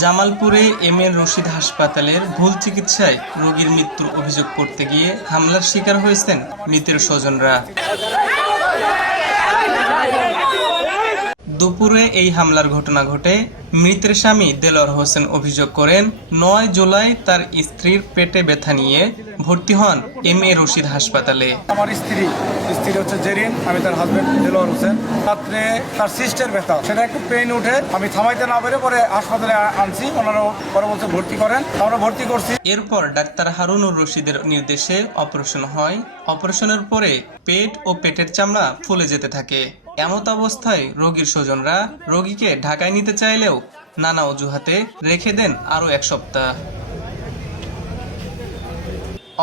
জামালপুরে M A Rashid হাসপাতালের ভুল চিকিৎসায় রোগীর মৃত্যুর অভিযোগ করতে গিয়ে হামলার শিকার হয়েছেন মৃতের স্বজনরা। দুপুরে এই হামলার ঘটনা ঘটে। মৃতের স্বামী দেলোয়ার হোসেন অভিযোগ করেন, ৯ জুলাই তার স্ত্রীর পেটে ব্যথা নিয়ে ভর্তি হন এম এ রশিদ হাসপাতালে। আমার স্ত্রী হচ্ছে জেরিন, আমি তার হাজবেন্ড দেলোয়ার হোসেন। রাত্রে তার সিস্টের ব্যথা, সেটা একটু পেইন উঠে আমি থামাইতে না পেরে পরে হাসপাতালে আনছি। ওনারা পরে বলছে ভর্তি করেন, আমরা ভর্তি করছি। এরপর ডাক্তার হারুনুর রশিদের নির্দেশে অপারেশন হয়। অপারেশনের পরে পেট ও পেটের চামড়া ফুলে যেতে থাকে। এমত অবস্থায় রোগীর স্বজনরা রোগীকে ঢাকায় নিতে চাইলেও নানা অজুহাতে রেখে দেন আরও 1 সপ্তাহ।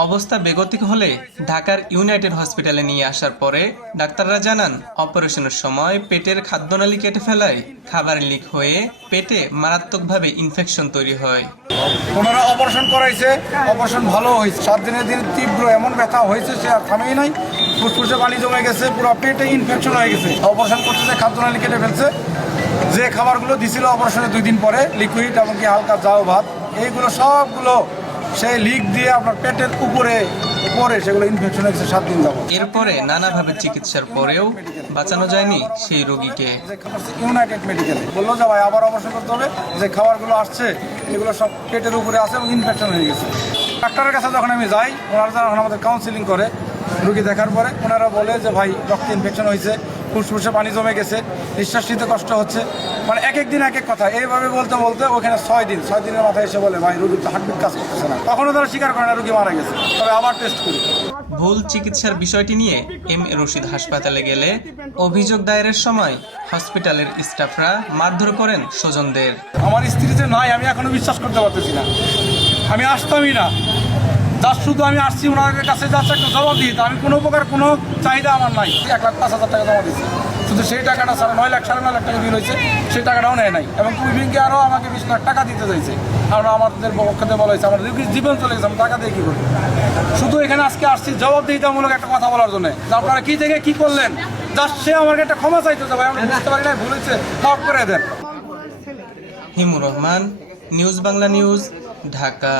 অবস্থা বেগতিক হলে ঢাকার ইউনাইটেড হসপিটালে নিয়ে আসার পরে ডাক্তাররা জানান, অপারেশনের সময় পেটের খাদ্যনালী কেটে ফেলায় খাবার লিক হয়ে পেটে মারাত্মকভাবে ইনফেকশন তৈরি হয়। ওনারা অপারেশন করাইছে, অপারেশন ভালো হয়েছে। 7 দিনের দিন তীব্র এমন ব্যথা হয়েছে, সে আর থামেই নাই। ফুসফুসে পানি জমে গেছে, পুরো পেটে ইনফেকশন হয়ে গেছে। অপারেশন করতেছে, খাদ্যনালী কেটে ফেলছে। যে খাবারগুলো দিছিল অপারেশনের 2 দিন পরে, লিকুইড এমনকি হালকা জাউ ভাত, এইগুলো সবগুলো সেই লিক দিয়ে আপনার পেটের উপরে সেগুলো ইনফেকশন হয়েছে 7 দিন যাবত। এরপরে নানাভাবে চিকিৎসার পরেও বাঁচানো যায়নি সেই রোগীকে। ইউনাইটেড মেডিকেলে বললো যে ভাই আবার অপারেশন করতে হবে, যে খাবারগুলো আসছে এগুলো সব পেটের উপরে আছে এবং ইনফেকশন হয়ে গেছে। ডাক্তারের কাছে যখন আমি যাই, ওনারা যখন আমাদের কাউন্সিলিং করে রোগী দেখার পরে, ওনারা বলে যে ভাই রক্তে ইনফেকশন হয়েছে, ফুসফুসে পানি জমে গেছে, নিঃশ্বাস নিতে কষ্ট হচ্ছে। মানে এক এক দিন এক এক কথা এইভাবে বলতে বলতে ওখানে 6 দিনের মাথায় এসে বলে ভাই রোগীর তো হার্টবিট কাজ করতেছে না। তখনও তারা স্বীকার করে না রোগী মারা গেছে, তবে আবার টেস্ট করি। ভুল চিকিৎসার বিষয়টি নিয়ে এম এ রশিদ হাসপাতালে গেলে অভিযোগ দায়েরের সময় হসপিটালের স্টাফরা মারধর করেন স্বজনদের। আমার স্ত্রী যে নাই আমি এখনো বিশ্বাস করতে পারতেছি না। আমি আসতামই না, যার শুধু আমি আসছি ওনাদের কাছে, যাচ্ছে একটা জবাব দিই। আমি কোনো প্রকার কোনো চাহিদা আমার নাই। 1,05,000 টাকা জমা দিচ্ছি, শুধু সেই টাকাটা 9 লাখ 9.5 লাখ টাকা বিল হয়েছে, সেই টাকাটাও নেয় নাই। এবং কুইভিংকে আরও আমাকে 20 লাখ টাকা দিতে চাইছে। কারণ আমাদের পক্ষে বলা হয়েছে আমার রোগীর জীবন চলে গেছে, আমি টাকা দিয়ে কী করি। শুধু এখানে আজকে আসছি জবাবদিহিতামূলক একটা কথা বলার জন্য, যে আপনারা কী থেকে কী করলেন। জাস্ট সে আমাকে একটা ক্ষমা চাইতে ভাই, আমরা বুঝতে পারি না, ভুল হয়েছে, মাফ করে দেন। হিমুর রহমান, নিউজ বাংলা নিউজ, ঢাকা।